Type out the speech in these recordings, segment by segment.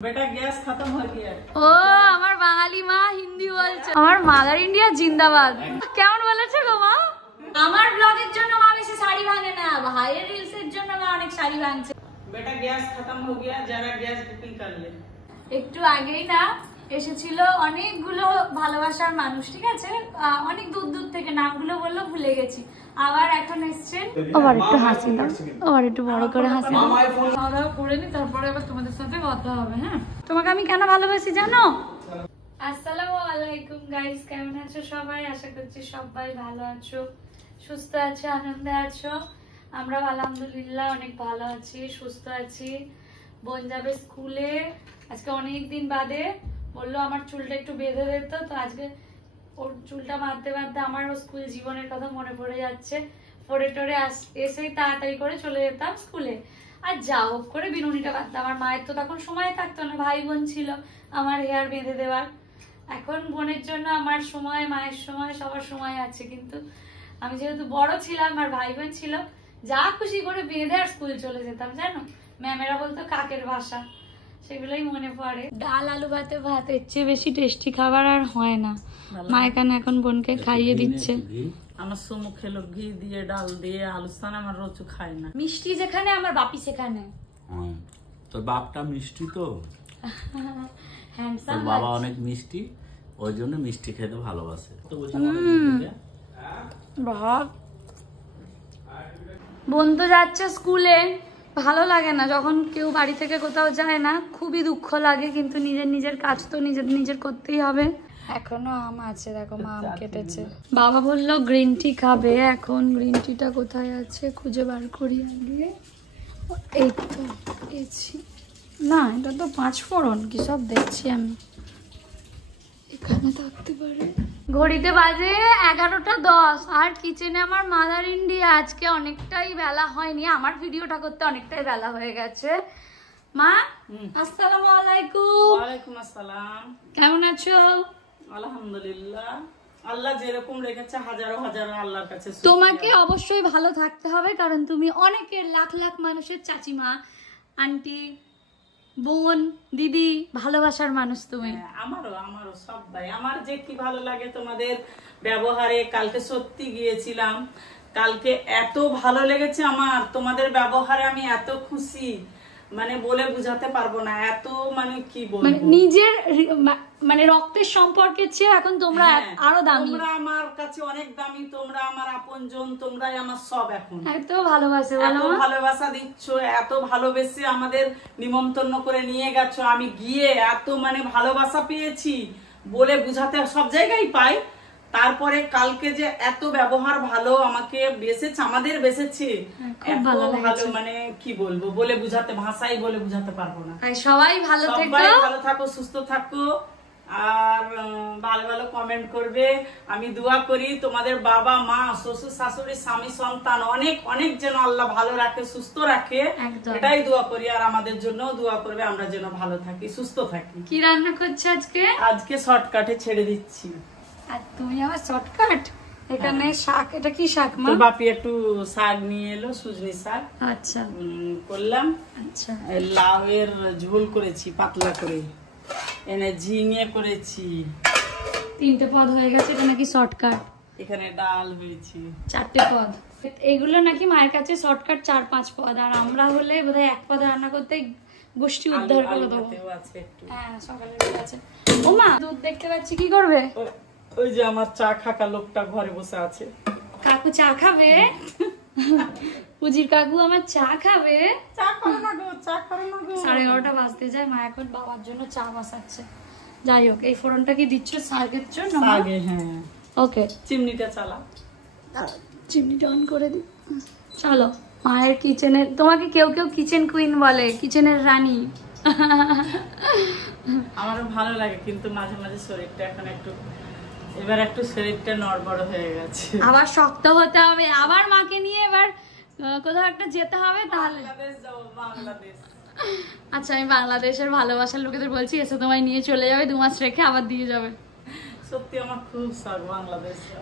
बेटा गैस खत्म हो गया। ও আমার বাঙালি মা হিন্দি বলছে। আমার মাদার ইন্ডিয়া জিন্দাবাদ। কেমন বলেছে গো মা? আমার ব্লগের জন্য মা বেশি শাড়ি ভাঙে না, ভাইয়ের রিলসের জন্য মা অনেক শাড়ি ভাঙছে। बेटा गैस खत्म हो गया, जरा गैस बुकिंग कर ले। একটু আগেই না এসেছিল অনেকগুলো ভালোবাসার মানুষ, ঠিক আছে, অনেক দূর দূর থেকে, নামগুলো বললো ভুলে গেছি। আবার এখন এসছেন, আবার একটু হাসি দাও, আবার একটু বড় করে হাসি দাও। খাওয়া দাওয়া করে নি, তারপরে আবার তোমাদের সাথে কথা হবে। হ্যাঁ, তোমাকে আমি কেন ভালোবাসি জানো? আসসালামু আলাইকুম গাইস, কেমন আছো সবাই? আশা করছি সবাই ভালো আছো, সুস্থ আছো, আনন্দে আছো। আমরা আলহামদুলিল্লাহ অনেক ভালো আছি, সুস্থ আছি। বোন যাবে স্কুলে আজকে, অনেকদিন বাদে বললো আমার চুলটা একটু বেঁধে দিত, তো আজকে ওর চুলটা বাঁধতে বাঁধতে আমারও স্কুল জীবনের কথা মনে পড়ে যাচ্ছে। পরে টরে এসেই তাড়াতাড়ি করে চলে যেতাম স্কুলে, আর যা হোক করে বিনুনিটা বাঁধতাম। আমার মায়ের তো তখন সময় থাকতো না, ভাই বোন ছিল আমার হেয়ার বেঁধে দেওয়ার। এখন বোনের জন্য আমার সময়, মায়ের সময়, সবার সময় আছে, কিন্তু আমি যেহেতু বড় ছিলাম আর ভাই বোন ছিল, যা খুশি করে বেঁধে আর স্কুল চলে যেতাম। জানো, ম্যামেরা বলতো কাকের ভাষা, সেগুলোই মনে পড়ে। ডাল আলু ভাতে ভাত, এর চেয়ে বেশি টেস্টি খাবার আর হয় না। মা এখানে এখন বোনকে খাইয়ে দিচ্ছে। আমার সুমু খেলো ঘি দিয়ে, ডাল দিয়ে, আলু সানা, আমার রচু খায় না। মিষ্টি যেখানে আমার বাপি সেখানে। তোর বাপটা মিষ্টি তো, হ্যান্ডসাম তোর বাবা অনেক মিষ্টি, ওই জন্য মিষ্টি খেতে ভালোবাসে। তো বোন তো যাচ্ছে স্কুলে, ভালো লাগে না যখন কেউ বাড়ি থেকে কোথাও যায় না, খুবই দুঃখ লাগে, কিন্তু নিজের নিজের কাজ তো নিজের করতেই হবে। এখনো আম আছে, দেখো মা আম কেটেছে। বাবা বললো গ্রিন টি খাবে, এখন গ্রিন টিটা কোথায় আছে খুঁজে বার করি আগে। এই তো পেয়েছি, না এটা তো 5 ফোড়ন, কি সব দেখছি আমি, এখানে থাকতে পারে। ঘড়িতে বাজে 11টা 10, আর কিচেনে আমার মাদার ইন্ডিয়া। আজকে অনেকটাই বেলা হয়নি, আমার ভিডিওটা করতে অনেকটাই বেলা হয়ে গেছে। মা আসসালামু আলাইকুম। ওয়ালাইকুম আসসালাম। কেমন আছো? আলহামদুলিল্লাহ, আল্লাহ যেরকম রেখেছে হাজারো হাজারো আল্লাহর কাছে। তোমাকে অবশ্যই ভালো থাকতে হবে, কারণ তুমি অনেকের লাখ লাখ মানুষের চাচিমা, আন্টি, বোন, দিদি, ভালোবাসার মানুষ তুমি। আমারও সবাই, আমার যে কি ভালো লাগে তোমাদের ব্যবহারে। কালকে সত্যি গিয়েছিলাম, কালকে এত ভালো লেগেছে আমার তোমাদের ব্যবহারে, আমি এত খুশি, মানে বলে বুঝাতে পারবো না। এত মানে কি বলবো, মানে নিজের মানে রক্তের সম্পর্কের চেয়ে এখন তোমরা আরো দামি। তোমরা আমার কাছে অনেক দামি, তোমরা আমার আপনজন, তোমরাই আমার সব। এখন এত ভালোবাসে, এত ভালোবাসা দিচ্ছ, এত ভালোবেসে আমাদের নিমন্ত্রণ করে নিয়ে গেছো। আমি গিয়ে এত মানে ভালোবাসা পেয়েছি, বলে বুঝাতে সব জায়গায় পাই। তারপরে কালকে যে এত ব্যবহার ভালো, আমাকে বেসেছে, আমাদের বেসেছে, এত ভালো, মানে কি বলবো, বলে বুঝাতে, ভাষাই বলে বুঝাতে পারবো না। সবাই ভালো থেকো, সবাই ভালো থাকো, সুস্থ থাকো, আর ভালো ভালো কমেন্ট করবে। আমি দোয়া করি তোমাদের বাবা মা, শ্বশুর শাশুড়ি, স্বামী সন্তান অনেক অনেক যেন আল্লাহ ভালো রাখে, সুস্থ রাখে, এটাই দোয়া করি। আর আমাদের জন্য দোয়া করবে, আমরা যেন ভালো থাকি, সুস্থ থাকি। কি রান্না করছো আজকে? আজকে শর্টকাটে ছেড়ে দিচ্ছি। আর তুমি আবার শর্টকাট? এখানে শাক, এটা কি শাক মা? তোর বাপি একটু শাক নিয়ে এলো, সুজনি শাক। আচ্ছা, করলাম। আচ্ছা, লাউয়ের ঝোল করেছি পাতলা করে, এনে ঝিঙে করেছি। 3টে পদ হয়ে গেছে, এটা নাকি শর্টকাট। এখানে ডাল হয়েছে 4টে পদ। এইগুলো নাকি মায়ের কাছে শর্টকাট 4-5 পদ, আর আমরা হলে বোধহয় 1 পদ রান্না করতে গোষ্ঠী উদ্ধার করে দেবো। হ্যাঁ, সকালে আছে। ও মা, দুধ দেখতে পাচ্ছি, কি করবে? ওই যে আমার চা খাকা লোকটা ঘরে বসে আছে। কাকু চা খাবে? পুজির কাকু আমার চা খাবে? চা করো না গো, চা করো না গো। 11:30 বাজতে যায়, মা এখন বাবার জন্য চা বসাচ্ছে। যাই হোক, এই ফোড়নটা কি দিচ্ছ শাকের জন্য? আগে হ্যাঁ, ওকে, চিমনিটা চালা, চিমনিটা অন করে দি। চলো, মায়ের কিচেনে, তোমাকে কেউ কেউ কিচেন কুইন বলে, কিচেনের রানী। আমারও ভালো লাগে, কিন্তু মাঝে মাঝে শরীরটা এখন একটু, এবার একটু শরীরটা নড়বড় হয়ে গেছে। আবার শক্ত হতে হবে, আবার মাকে নিয়ে এবার কোথাও একটা যেতে হবে, তাহলে বাংলাদেশ যাবো, বাংলাদেশ। আচ্ছা, আমি বাংলাদেশের ভালোবাসার লোকেদের বলছি, এসে তোমায় নিয়ে চলে যাবে, 2 মাস রেখে আবার দিয়ে যাবে। সত্যি আমার খুব শখ বাংলাদেশে।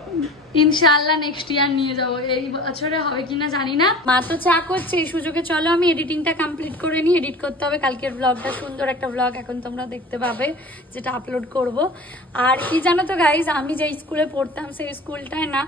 ইনশাআল্লাহ নেক্সট ইয়ার নিয়ে যাব, এই বছরে হবে কিনা জানি না। মা তো চা করছে, এই সুযোগে চলো আমি এডিটিংটা কমপ্লিট করে নিই। এডিট করতে হবে কালকের ব্লগটা, সুন্দর একটা ব্লগ এখন তোমরা দেখতে পাবে যেটা আপলোড করব। আর কি জানো তো গাইজ, আমি যেই স্কুলে পড়তাম সেই স্কুলটায় না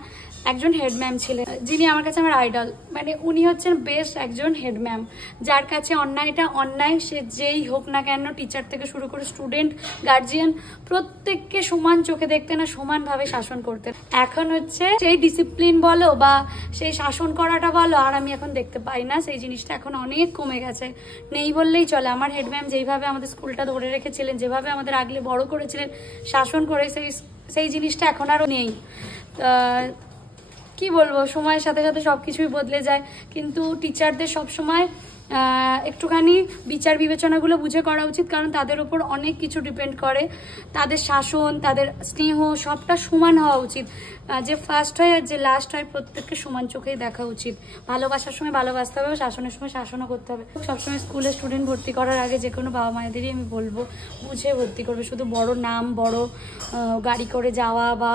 একজন হেড ম্যাম ছিলেন, যিনি আমার কাছে আমার আইডল। মানে উনি হচ্ছেন বেস্ট একজন হেড ম্যাম, যার কাছে অন্যায়টা অন্যায়, সে যেই হোক না কেন, টিচার থেকে শুরু করে স্টুডেন্ট, গার্জিয়ান, প্রত্যেককে সমান চোখে দেখতেন না, সমানভাবে শাসন করতেন। এখন হচ্ছে সেই ডিসিপ্লিন বলো বা সেই শাসন করাটা বলো, আর আমি এখন দেখতে পাই না। সেই জিনিসটা এখন অনেক কমে গেছে, নেই বললেই চলে। আমার হেড ম্যাম যেইভাবে আমাদের স্কুলটা ধরে রেখেছিলেন, যেভাবে আমাদের আগলে বড় করেছিলেন শাসন করে, সেই জিনিসটা এখন আরও নেই। কি বলবো, সময়ের সাথে সাথে সবকিছুই বদলে যায়, কিন্তু টিচারদের সবসময় একটুখানি বিচার বিবেচনাগুলো বুঝে করা উচিত, কারণ তাদের উপর অনেক কিছু ডিপেন্ড করে। তাদের শাসন, তাদের স্নেহ সবটা সমান হওয়া উচিত। যে ফার্স্ট হয় আর যে লাস্ট হয় প্রত্যেককে সমান চোখেই দেখা উচিত। ভালোবাসার সময় ভালোবাসতে হবে, শাসনের সময় শাসনও করতে হবে। সবসময় স্কুলে স্টুডেন্ট ভর্তি করার আগে যে কোনো বাবা মায়েদেরই আমি বলবো বুঝে ভর্তি করবে। শুধু বড় নাম, বড় গাড়ি করে যাওয়া বা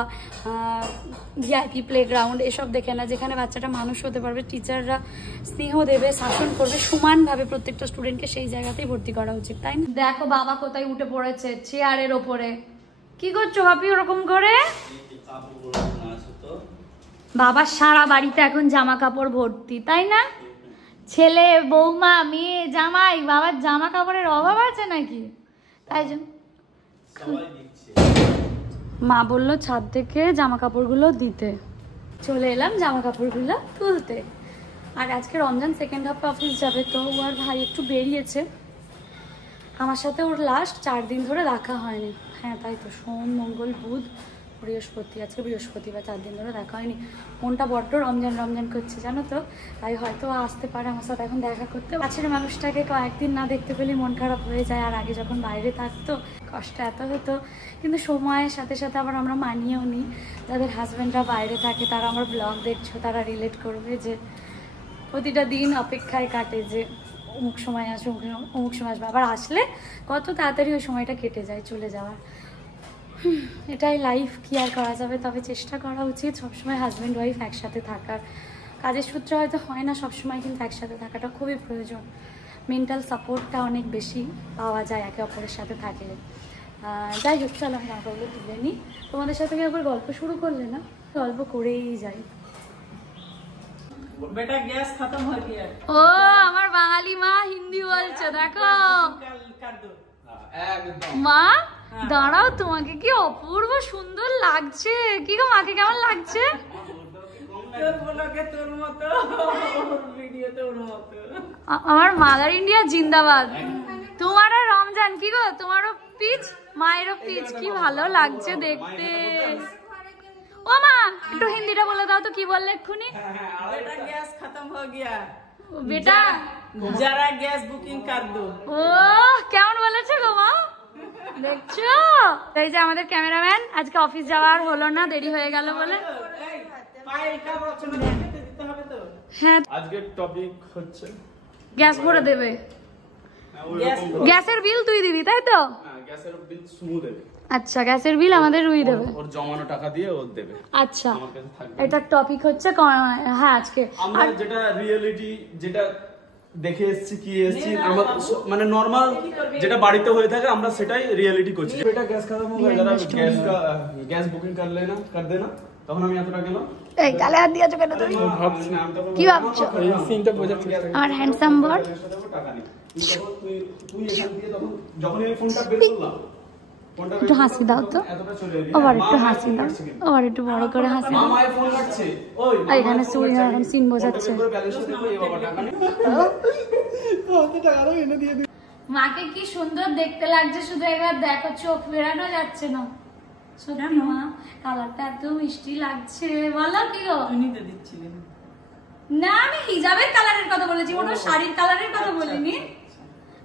ভিআইপি প্লেগ্রাউন্ড এসব দেখে না, যেখানে বাচ্চাটা মানুষ হতে পারবে, টিচাররা স্নেহ দেবে, শাসন করবে সমানভাবে প্রত্যেকটা স্টুডেন্টকে, সেই জায়গাতেই ভর্তি করা উচিত, তাই না? দেখো বাবা কোথায় উঠে পড়েছে, চেয়ারের ওপরে। কি করছো ভাবি ওরকম করে? বাবার সারা বাড়িতে এখন জামা কাপড় ভর্তি, তাই না? ছেলে, বৌমা, মেয়ে, জামাই, বাবার জামা কাপড়ের অভাব আছে নাকি? তাই জন্য মা বললো ছাদ থেকে জামা কাপড়গুলো দিতে, চলে এলাম জামা কাপড়গুলো তুলতে। আর আজকে রমজান সেকেন্ড হাফে অফিস যাবে, তো ও আর ভাই একটু বেরিয়েছে। আমার সাথে ওর লাস্ট 4 দিন ধরে দেখা হয়নি। হ্যাঁ তাই তো, সোম, মঙ্গল, বুধ, বৃহস্পতি, আজকে বৃহস্পতিবার, 4 দিন ধরে দেখা হয়নি। মনটা বড্ড রমজান রমজান করছে জানো তো, তাই হয়তো আসতে পারে আমার সাথে এখন দেখা করতে। কাছের মানুষটাকে কয়েকদিন না দেখতে পেলে মন খারাপ হয়ে যায়। আর আগে যখন বাইরে থাকতো কষ্ট এত হতো, কিন্তু সময়ের সাথে সাথে আবার আমরা মানিয়েও নিই। যাদের হাজব্যান্ডরা বাইরে থাকে তারা আমার ব্লগ দেখছো, তারা রিলেট করবে যে প্রতিটা দিন অপেক্ষায় কাটে যে অমুক সময় আসবে, অমুক সময় আসবে। আবার আসলে কত তাড়াতাড়ি ওই সময়টা কেটে যায়, চলে যাওয়ার। এটাই লাইফ, কি আর করা যাবে। তবে চেষ্টা করা উচিত সবসময় হাজব্যান্ড ওয়াইফ একসাথে থাকার। কাজের সূত্রে হয়তো হয় না সবসময়, কিন্তু একসাথে থাকাটা খুবই প্রয়োজন। মেন্টাল সাপোর্টটা অনেক বেশি পাওয়া যায় একে অপরের সাথে থাকলে। যাই হোক, চলো আমি গল্পগুলো তুলে নিই। তোমাদের সাথে একবার গল্প শুরু করলে না, গল্প করেই যাই। বেটা গ্যাস খতম হয়ে গিয়া। ও আমার বাঙালি মা হিন্দি বলছে, দেখো মা। দাঁড়াও, তোমাকে কি অপূর্ব সুন্দর লাগছে। কি গো, মাকে কেমন লাগছে? আমার মাদার ইন্ডিয়া জিন্দাবাদ। তোমারও রমজান, কি গো তোমারও পিচ, মায়েরও পিচ, কি ভালো লাগছে দেখতে। ও মা একটু হিন্দিটা বলে দাও তো, কি বললে এক্ষুনি? বেটা গ্যাস খতম হয়ে গিয়া। বেটা যারা গ্যাস বুকিং কর দো। ও কেমন বলেছে গো মা, দেখছো? এই যে আমাদের ক্যামেরাম্যান আজকে অফিস যাওয়ার হলো না, দেরি হয়ে গেল বলে। হ্যাঁ আজকের টপিক হচ্ছে গ্যাস ভরে দেবে। গ্যাসের বিল তুই দিবি তাই তো? গ্যাসের বিল সুমু দেবে। আচ্ছা, গ্যাসের বিল আমাদের রুই দেবে। ওর জমানো টাকা দিয়ে ও দেবে। আচ্ছা, আমার কাছে থাকবে। এটা টপিক হচ্ছে হ্যাঁ আজকে আমরা যেটা রিয়েলিটি, যেটা দেখে এসেছি, কি এসেছি, আমরা মানে নরমাল যেটা বাড়িতে হয়ে থাকে আমরা সেটাই রিয়েলিটি করছি। এটা গ্যাস খতম হয়ে গেল, গ্যাস বুকিং কর দেনা, তখন আমি এতটা গেলাম। এই গালে হাত দিয়েছো কেন তুমি? কি ভাবছো? এই সিনটা বোঝাচ্ছি। আমার হ্যান্ডসাম বর টাকা নেই, তুই এখান দিয়ে তখন যখন এই ফোনটা বের করলাম, একটু হাসি দাও তো, আবার একটু হাসি দাও, আবার একটু বড় করে হাসি দাও। মামায় ফোন লাগছে, ওই এখানে সুই এরকম সিন বোঝাচ্ছে। মাকে কি সুন্দর দেখতে লাগছে, শুধু একবার দেখো, চোখ ফেরানো যাচ্ছে না। সত্যি মা, কালারটা এত মিষ্টি লাগছে। বলো কি গো? না আমি হিজাবের কালারের কথা বলেছি, ওটা শাড়ির কালারের কথা বলিনি।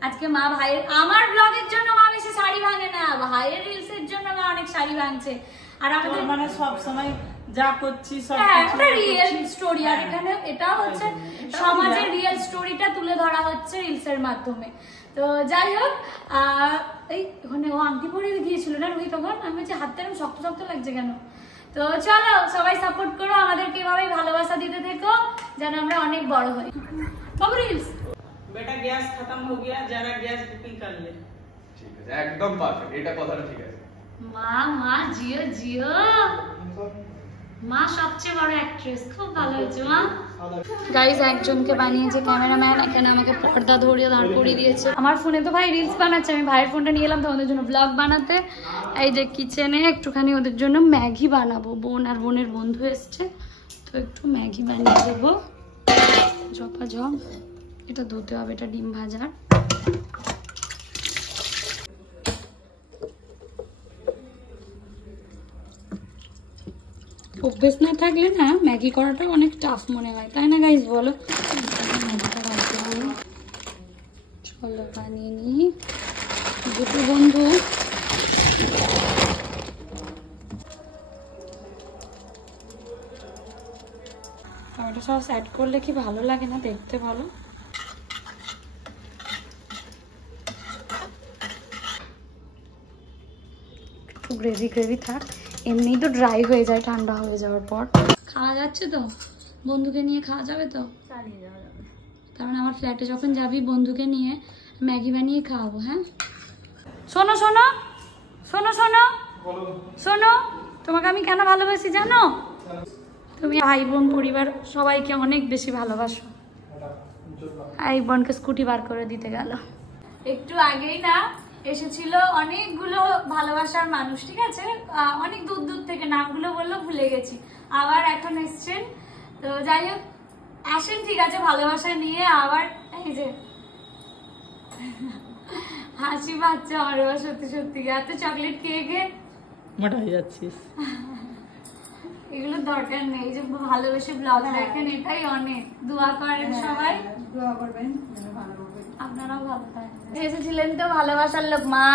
আজকে মা ভাইয়ের, আমার ব্লগের জন্য মা বেশি শাড়ি ভাঙে না, ভাইয়ের রিলস এর জন্য মা অনেক শাড়ি ভাঙছে। আর আমাদের মানে সব সময় যা করছি সব একটা রিয়েল স্টোরি, আর এখানে এটা হচ্ছে সমাজের রিয়েল স্টোরিটা তুলে ধরা হচ্ছে রিলস এর মাধ্যমে। তো যাই হোক, এই ওখানে ও আংটি পরে গিয়েছিল না রুহি তখন, আমি বলছি হাতটা এরকম শক্ত শক্ত লাগছে কেন। তো চলো সবাই সাপোর্ট করো আমাদেরকে, এভাবেই ভালোবাসা দিতে থেকো যেন আমরা অনেক বড় হই। বাবু রিলস बेटा गैस खत्म हो गया, जरा गैस बुकिंग कर ले। ঠিক আছে, একদম পারফেক্ট, এটা কথাটা ঠিক আছে। মা মা জিও জিও, মা সবচেয়ে বড় অ্যাক্ট্রেস, খুব ভালো হয়েছে মা। গাইস একজনকে বানিয়েছে ক্যামেরাম্যান, এখানে আমাকে পর্দা ধরিয়ে দাঁড় করিয়ে দিয়েছে। আমার ফোনে তো ভাই রিলস বানাচ্ছে, আমি ভাইয়ের ফোনটা নিয়ে এলাম তোমাদের জন্য ব্লগ বানাতে। এই যে কিচেনে একটুখানি ওদের জন্য ম্যাগি বানাবো, বোন আর বোনের বন্ধু এসছে তো একটু ম্যাগি বানিয়ে দেবো। ঝপাঝপ এটা ধুতে হবে, এটা ডিম ভাজার। অভ্যেস না থাকলে না ম্যাগি করাটা অনেক টাফ মনে হয়, তাই না গাইস বলো? চলো বানিয়ে নি দুটো বন্ধু। টমেটো সস অ্যাড করলে কি ভালো লাগে না দেখতে, ভালো একটু গ্রেভি গ্রেভি থাক, এমনি তো ড্রাই হয়ে যায় ঠান্ডা হয়ে যাওয়ার পর। খাওয়া যাচ্ছে তো, বন্ধুকে নিয়ে খাওয়া যাবে তো? চালিয়ে যাওয়া যাবে, কারণ আমার ফ্ল্যাটে যখন যাবি বন্ধুকে নিয়ে ম্যাগি বানিয়ে খাওয়াবো। হ্যাঁ শোনো শোনো শোনো শোনো শোনো, তোমাকে আমি কেন ভালোবাসি জানো? তুমি ভাই বোন পরিবার সবাইকে অনেক বেশি ভালোবাসো। এই বোনকে স্কুটি বার করে দিতে গেল। একটু আগেই না এসেছিল অনেকগুলো ভালোবাসার মানুষ, ঠিক আছে, অনেক দূর দূর থেকে, নামগুলো বললো ভুলে গেছি, আবার এখন এসছেন। তো যাই হোক আসেন, ঠিক আছে, ভালোবাসা নিয়ে আবার। এই যে হাসি পাচ্ছে আমার এবার সত্যি সত্যি, এত চকলেট খেয়ে খেয়ে মোটা হয়ে যাচ্ছিস। এগুলো দরকার নেই, যে ভালোবেসে ব্লগ দেখেন এটাই অনেক। দোয়া করেন সবাই, দোয়া করবেন আপনারাও ভালো থাকবেন। এসেছিলেন তো ভালোবাসার লোক মা,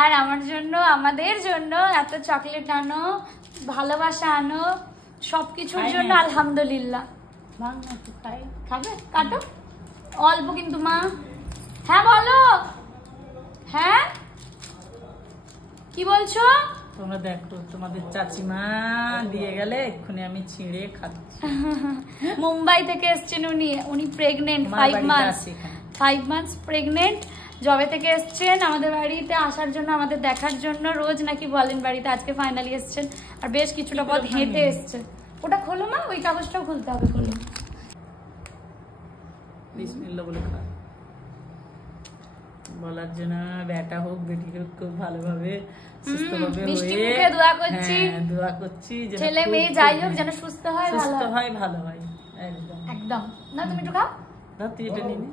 আর আমার জন্য আমাদের জন্য এত চকলেট আনো, ভালোবাসা আনো, সবকিছুর জন্য আলহামদুলিল্লাহ। খাবে কাটো অল্প কিন্তু মা। হ্যাঁ বলো, হ্যাঁ কি বলছো? তোমরা দেখো তোমাদের চাচিমা দিয়ে গেলে এক্ষুনি আমি ছিঁড়ে খাচ্ছি। মুম্বাই থেকে এসছেন উনি প্রেগনেন্ট, 5 মান্থস প্রেগনেন্ট, জবে থেকে এসছেন আমাদের বাড়িতে আসার জন্য, আমাদের দেখার জন্য। রোজ নাকি বলেন বাড়িতে, আজকে ফাইনালি এসছেন, আর বেশ কিছুটা পথ হেঁটে এসছেন। ওটা খোলো মা, ওই কাগজটাও খুলতে হবে, খোলো। বিসমিল্লাহ বলে খা, বলার জন্য বেটা হোক বেটি হোক খুব ভালোভাবে সুস্থভাবে মিষ্টি মুখে দোয়া করছি, দোয়া করছি ছেলে মেয়ে যাই হোক যেন সুস্থ হয়, সুস্থ হয়, ভালো হয়। একদম একদম। না তুমি একটু খাও, না তুই এটা নিবি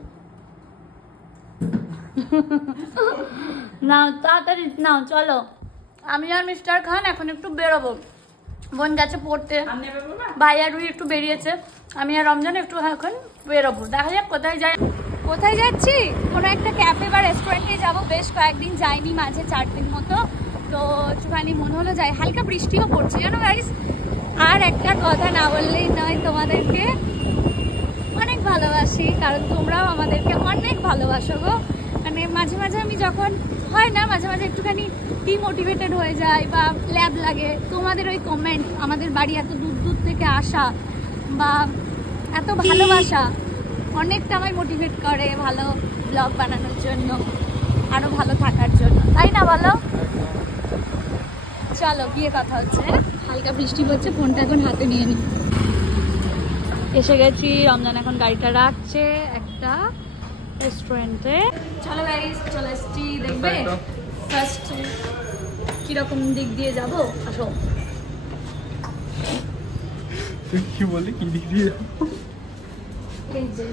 না তাড়াতাড়ি নাও। চলো আমি আর মিস্টার খান এখন একটু বেরোবো, বোন গেছে পড়তে, ভাই আর রুহি একটু বেরিয়েছে, আমি আর রমজান একটু এখন বেরোবো। দেখা যাক কোথায় যাই। কোথায় যাচ্ছি? কোনো একটা ক্যাফে বা রেস্টুরেন্টে যাবো, বেশ কয়েকদিন যাইনি, মাঝে 4 দিন মতো, তো একটুখানি মনে হলো যাই। হালকা বৃষ্টিও পড়ছে জানো গাইস। আর একটা কথা না বললেই নয়, তোমাদেরকে অনেক ভালোবাসি, কারণ তোমরাও আমাদেরকে অনেক ভালোবাসো গো। মানে মাঝে মাঝে আমি যখন হয় না, মাঝে মাঝে একটুখানি ডিমোটিভেটেড হয়ে যায় বা ল্যাব লাগে, তোমাদের ওই কমেন্ট, আমাদের বাড়ি এত দূর দূর থেকে আসা বা এত ভালোবাসা অনেকটা আমায় মোটিভেট করে ভালো ব্লগ বানানোর জন্য, আরো ভালো থাকার জন্য, তাই না বলো? চলো গিয়ে কথা হচ্ছে। হালকা বৃষ্টি পড়ছে, ফোনটা এখন হাতে নিয়ে নিই। এসে গেছি, রমজান এখন গাড়িটা রাখছে একটা রেস্টুরেন্টে। চলো গাইস, চলে এসছি, দেখবে ফার্স্ট কিরকম দিক দিয়ে যাব, আসো। তুই কি বললি, কি দিক দিয়ে? এই যে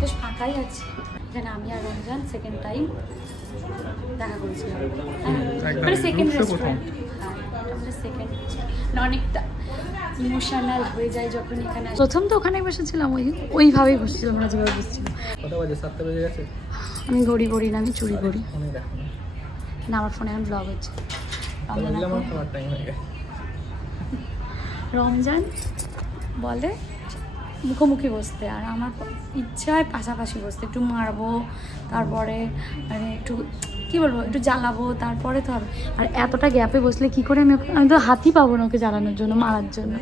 বেশ ফাঁকাই আছে এখানে। আমি আর রমজান সেকেন্ড টাইম দেখা করেছিলাম, মানে সেকেন্ড রেস্টুরেন্ট, সেকেন্ড অনেকটা ইমোশনাল হয়ে যায় যখন এখানে। প্রথম তো ওখানে বসেছিলাম, ওইভাবেই বসেছিলাম, আমরা যেভাবে বসেছিলাম। কত বাজে? 7টা বেজে গেছে। আমি ঘড়ি পড়ি না, আমি চুরি করি না, আমার ফোনে এখন ব্লগ হচ্ছে। আমার খাবার টাইম হয়ে গেছে। রমজান বলে মুখোমুখি বসতে, আর আমার ইচ্ছা হয় পাশাপাশি বসতে, একটু মারবো, তারপরে মানে একটু কি বলবো, একটু জ্বালাবো, তারপরে তো হবে। আর এতটা গ্যাপে বসলে কি করে আমি তো হাতই পাবো না ওকে জ্বালানোর জন্য, মারার জন্য।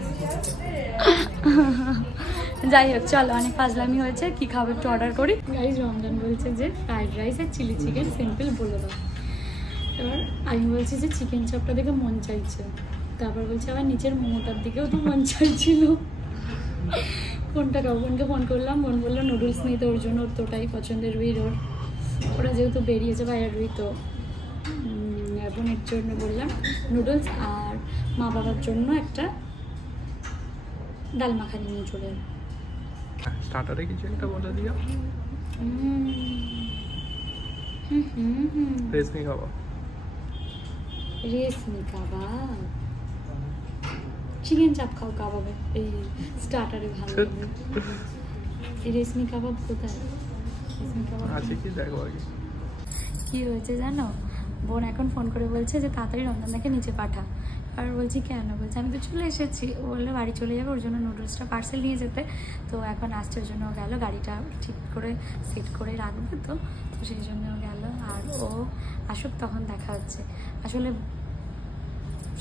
যাই হোক চলো, অনেক ফাজলামি হয়েছে। কি খাবো একটু অর্ডার করি। গাইজ রমজান বলছে যে ফ্রাইড রাইস আর চিলি চিকেন সিম্পল বলে দাও। এবার আমি বলছি যে চিকেন চপটা দেখে মন চাইছে, তারপর বলছে আবার নিচের মোমোটার দিকেও তো মন চাইছিল। কোনটা খাবো? বোনকে ফোন করলাম, বোন বললো নুডলস নিতে, ওর জন্য ওর তোটাই পছন্দের, রুইর ওরা যেহেতু বেরিয়েছে ভাইয়ার রুই, তো বোনের জন্য বললাম নুডলস, আর মা বাবার জন্য একটা ডাল মাখানি নিয়ে চলে এলাম। স্টার্টারে কিছু একটা বলে দিও। রেশমি কাবাব। রেশমি কাবাব, চিকেন চাপ খাও কাবাবে, এই স্টার্টারে ভালো লাগবে। এই রেশমি কাবাব কোথায়? রেশমি কাবাব আছে কি দেখো আগে। কি হয়েছে জানো, বোন এখন ফোন করে বলছে যে তাড়াতাড়ি রমজানদাকে নিচে পাঠা। আর বলছি কেন? বলছে আমি তো চলে এসেছি। ও বললে বাড়ি চলে যাবে, ওর জন্য নুডলসটা পার্সেল নিয়ে যেতে, তো এখন আসছে, ওর জন্য ও গেল, গাড়িটা ঠিক করে সেট করে রাখবে, তো সেই জন্য ও গেল। আর ও আসুক তখন দেখা হচ্ছে। আসলে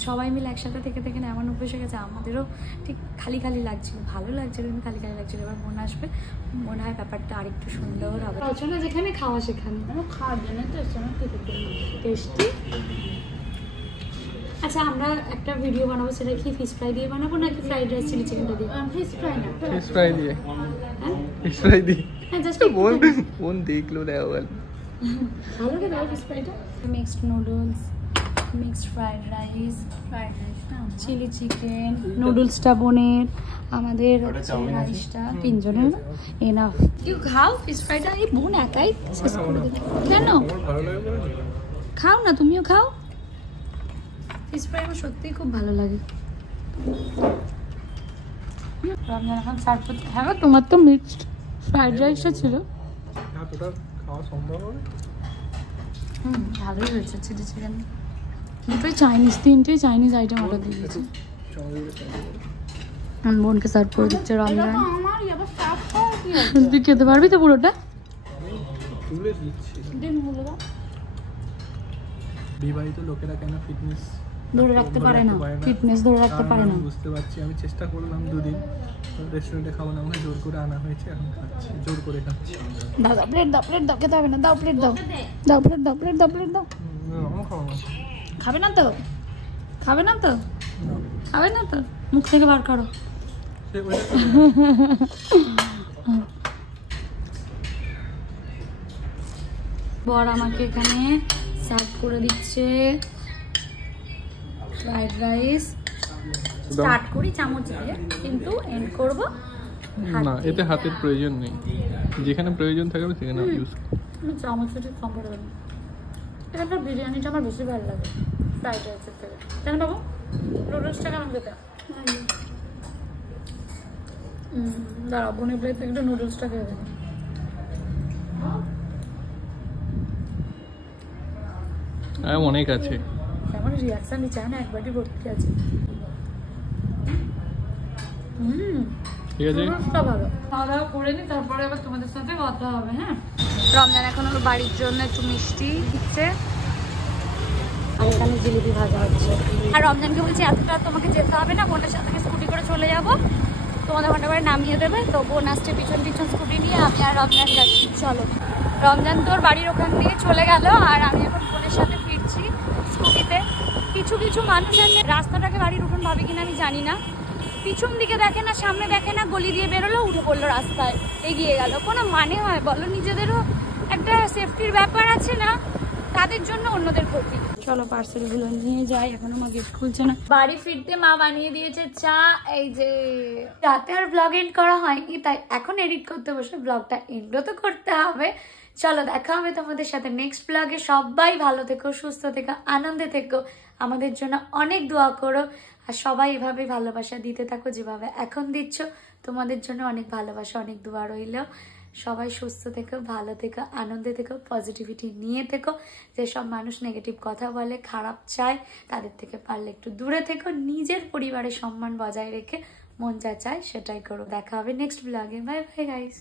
সবাই মিলে একসাথে থেকে থেকে না এমন অভ্যেস হয়ে গেছে, আমাদেরও ঠিক খালি খালি লাগছিল, ভালো লাগছিল কিন্তু খালি খালি লাগছিল। এবার বোন আসবে, মনে হয় ব্যাপারটা আরেকটু সুন্দর হবে। না যেখানে খাওয়া সেখানে খাওয়ার জন্য তো টেস্টি। আচ্ছা আমরা একটা ভিডিও বানাবো, সেটা কি ফিশ ফ্রাই দিয়ে বানাবো নাকি ফ্রাইড রাইস চিলি চিকেনটা দিয়ে? ফিশ ফ্রাই না, ফিশ ফ্রাই দিয়ে। হ্যাঁ ফিশ ফ্রাই দিয়ে। হ্যাঁ জাস্ট বোন দেখলো দেখো গেল। ভালো লাগে দাও ফিশ ফ্রাইটা। Mixed noodles, mixed fried rice না, চিলি চিকেন, নুডলসটা বোনের, আমাদের রাইসটা তিনজনের এনাফ। কেউ খাও ফিশ ফ্রাইটা? এই বোন একাই শেষ করে দেবে কেন? খাও না, তুমিও খাও। ফিশ ফ্রাই আমার সত্যিই খুব ভালো লাগে। রমজান এখন সার্ভ করতে। হ্যাঁ তোমার তো মিক্সড ফ্রাইড রাইসটা ছিল। এতটা খাওয়া সম্ভব হবে? ভালোই হয়েছে চিলি চিকেন। দুটোই চাইনিজ, তিনটেই চাইনিজ আইটেম অর্ডার দিয়ে দিয়েছি। বোনকে সার্ভ করে দিচ্ছে রমজান। তুই খেতে পারবি তো পুরোটা? তুলে দিচ্ছি। বিবাহিত লোকেরা কেন ফিটনেস ধরে রাখতে পারে না, ফিটনেস ধরে রাখতে পারে না। বুঝতে পারছি, আমি চেষ্টা করলাম 2 দিন রেস্টুরেন্টে খাবো না, আমাকে জোর করে আনা হয়েছে, এখন খাচ্ছি, জোর করে খাচ্ছি। দাও প্লেট দাও, প্লেট দাও, খেতে হবে না, দাও প্লেট দাও, দাও প্লেট দাও, প্লেট দাও, প্লেট দাও। খাবে না তো? খাবে না তো? খাবে না তো? মুখ থেকে বার করো। বর আমাকে এখানে সার্ভ করে দিচ্ছে ফ্রাইড রাইস। স্টার্ট করি চামচ দিয়ে, কিন্তু এন্ড করব না, এতে হাতের প্রয়োজন নেই, যেখানে প্রয়োজন থাকবে সেখানে ইউজ করো। চামচটা ঠিক কমফোর্টেবল। এখানকার বিরিয়ানিটা আমার বেশি ভালো লাগে ফ্রাইড রাইসের থেকে। কেন বাবু নুডলসটা কেমন খেতে? দাঁড়াও বোনের প্লেট থেকে একটু নুডলসটা খেয়ে দেবো। অনেক আছে, কেমন রিয়াকশন দিচ্ছে না, একবারই ভর্তি আছে। ঠিক আছে ভালো খাওয়া দাওয়া করে নি, তারপরে আবার তোমাদের সাথে কথা হবে। হ্যাঁ রমজান এখন ওর বাড়ির জন্য একটু মিষ্টি দিচ্ছে, আর এখানে জিলিপি ভাজা হচ্ছে। আর রমজানকে বলছি এতটা তোমাকে যেতে হবে না, বোনের সাথে স্কুটি করে চলে যাবো, তোমাদের ঘন্টা বাড়ি নামিয়ে দেবে। তো বোন আসছে পিছন পিছন স্কুটি নিয়ে, আমি আর রমজান যাচ্ছি। চলো, রমজান তোর বাড়ির ওখান দিয়ে চলে গেল, আর আমি এখন বোনের সাথে ফিরছি স্কুটিতে। কিছু কিছু মানুষ আছে রাস্তাটাকে বাড়ির উঠোন ভাবে কিনা আমি জানি না, পিছন দিকে দেখে না, সামনে দেখে না, গলি দিয়ে বেরোলো, উঠে পড়লো রাস্তায়, এগিয়ে গেল। কোনো মানে হয় বলো? নিজেদেরও একটা সেফটির ব্যাপার আছে না, তাদের জন্য অন্যদের ক্ষতি। চলো পার্সেলগুলো নিয়ে যাই, এখনো মা গিফট খুলছে না। বাড়ি ফিরতে মা বানিয়ে দিয়েছে চা। এই যে রাতে আর ব্লগ এন্ড করা হয়নি, তাই এখন এডিট করতে বসে ব্লগটা এন্ডও তো করতে হবে। চলো দেখা হবে তোমাদের সাথে নেক্সট ব্লগে। সবাই ভালো থেকো, সুস্থ থেকো, আনন্দে থেকো, আমাদের জন্য অনেক দোয়া করো, আর সবাই এভাবে ভালোবাসা দিতে থাকো যেভাবে এখন দিচ্ছ। তোমাদের জন্য অনেক ভালোবাসা, অনেক দোয়া রইল। সবাই সুস্থ থেকো, ভালো থেকো, আনন্দে থেকো, পজিটিভিটি নিয়ে থেকো। যেসব মানুষ নেগেটিভ কথা বলে, খারাপ চায়, তাদের থেকে পারলে একটু দূরে থেকো। নিজের পরিবারের সম্মান বজায় রেখে মন যা চায় সেটাই করো। দেখা হবে নেক্সট ব্লগে। Bye bye guys.